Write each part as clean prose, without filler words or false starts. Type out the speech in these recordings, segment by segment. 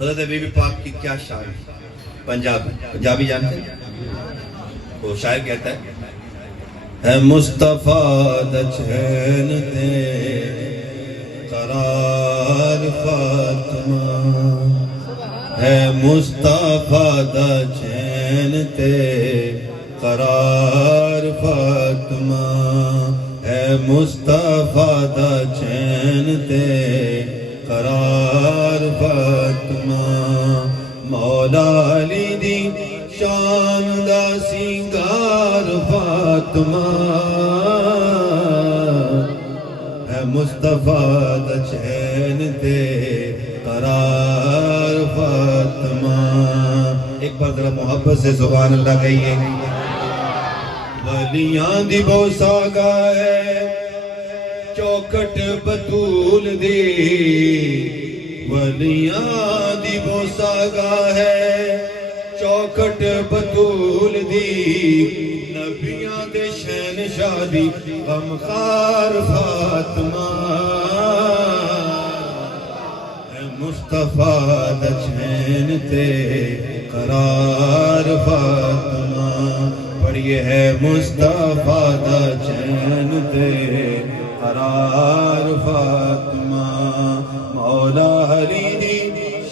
حضرت be be پاک کی کیا شان ہے. پنجابی جانتے ہیں؟ وہ شاعر کہتا ہے مصطفیٰ دا چین تے قرار فاطمہ، ہے مصطفیٰ دا چین تے قرار فاطمہ، ہے مصطفیٰ دا چین تے قرار فاطمہ، مولا علی دی شان دا سنگار فاطمہ، ہے مصطفیٰ دا چین تے قرار فاطمہ. ایک بار ذرا محبت سے سبحان اللہ کہیے. ولیاں دی بوسا گائے چوکٹ بطول دی، ولیاں دی بوسا گائے چوکٹ بطول دی، نبیاں دے شہنشاہ دی غمخوار فاطمہ، ہے مصطفیٰ دا چین تے قرار فاطمہ. پڑھئے ہے مصطفیٰ دا چین تے قرار فاطمہ، مولا علی دی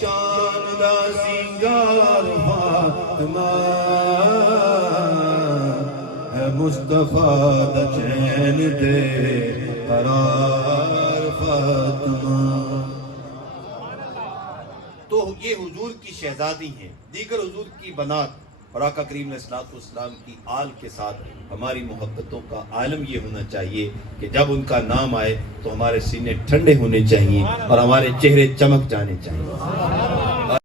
شان دا سنگار فاطمہ، ہے مصطفیٰ دا چین تے قرار فاطمہ. تو یہ حضور کی شہزادی ہیں. دیگر حضور کی بنات اور آقا کریم علیہ السلام کی آل کے ساتھ ہماری محبتوں کا عالم یہ ہونا چاہیے کہ جب ان کا نام آئے تو ہمارے سینے ٹھنڈے ہونے چاہیے اور ہمارے چہرے چمک جانے چاہیے.